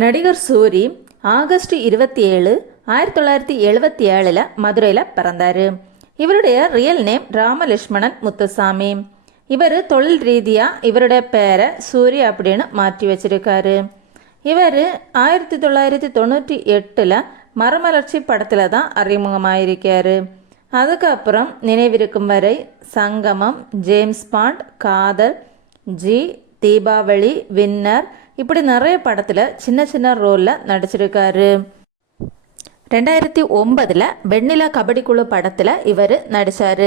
நடிகர் சூரி ஆகஸ்ட் 27, 1977 மதுரையில் பிறந்தார். இவருடைய ரியல் நேம் ராமலட்சுமணன் முத்துசாமி. இவர் தொழில் ரீதியாக இவருடைய பேரை சூரி அப்படின்னு மாற்றி வச்சிருக்காரு. இவர் 1998 மறுமலர்ச்சி படத்தில் தான் அறிமுகமாயிருக்கார். அதுக்கப்புறம் நினைவிருக்கும் வரை சங்கமம், ஜேம்ஸ் பாண்ட், காதல், ஜி, தீபாவளி, வின்னர் இப்படி நிறைய படத்தில் சின்ன சின்ன ரோலில் நடிச்சிருக்காரு. 2009 வெண்ணிலா கபடி குழு படத்தில் இவர் நடித்தார்.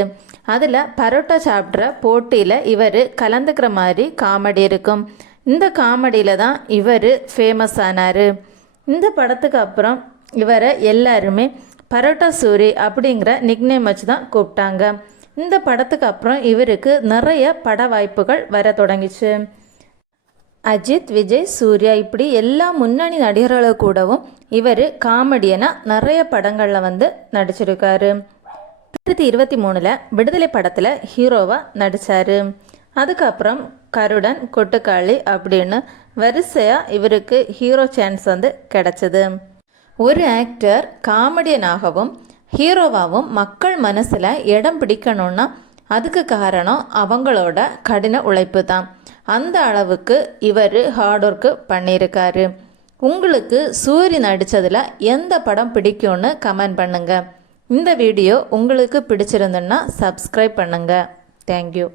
அதில் பரோட்டா சாப்பிட்ற போட்டியில் இவர் கலந்துக்கிற மாதிரி காமெடி இருக்கும். இந்த காமெடியில் தான் இவர் ஃபேமஸ் ஆனார். இந்த படத்துக்கு அப்புறம் இவரை எல்லாருமே பரோட்டா சூரி அப்படிங்கிற நிக்நேம் வச்சு தான் கூப்பிட்டாங்க. இந்த படத்துக்கு அப்புறம் இவருக்கு நிறைய பட வாய்ப்புகள் வர தொடங்கிச்சு. அஜித், விஜய், சூர்யா இப்படி எல்லா முன்னணி நடிகர்களும் கூடவும் இவர் காமெடியனாக நிறைய படங்களில் வந்து நடிச்சிருக்காரு. 2023 விடுதலை படத்தில் ஹீரோவாக நடித்தார். அதுக்கப்புறம் கருடன், கொட்டுக்காளி அப்படின்னு வரிசையாக இவருக்கு ஹீரோ சான்ஸ் வந்து கிடச்சிது. ஒரு ஆக்டர் காமெடியனாகவும் ஹீரோவாகவும் மக்கள் மனசில் இடம் பிடிக்கணும்னா அதுக்கு காரணம் அவங்களோட கடின உழைப்பு தான். அந்த அளவுக்கு இவர் ஹார்ட் ஒர்க்கு பண்ணியிருக்காரு. உங்களுக்கு சூரி நடித்ததில் எந்த படம் பிடிக்கும்னு கமெண்ட் பண்ணுங்கள். இந்த வீடியோ உங்களுக்கு பிடிச்சிருந்துன்னா சப்ஸ்கிரைப் பண்ணுங்கள். தேங்க்யூ.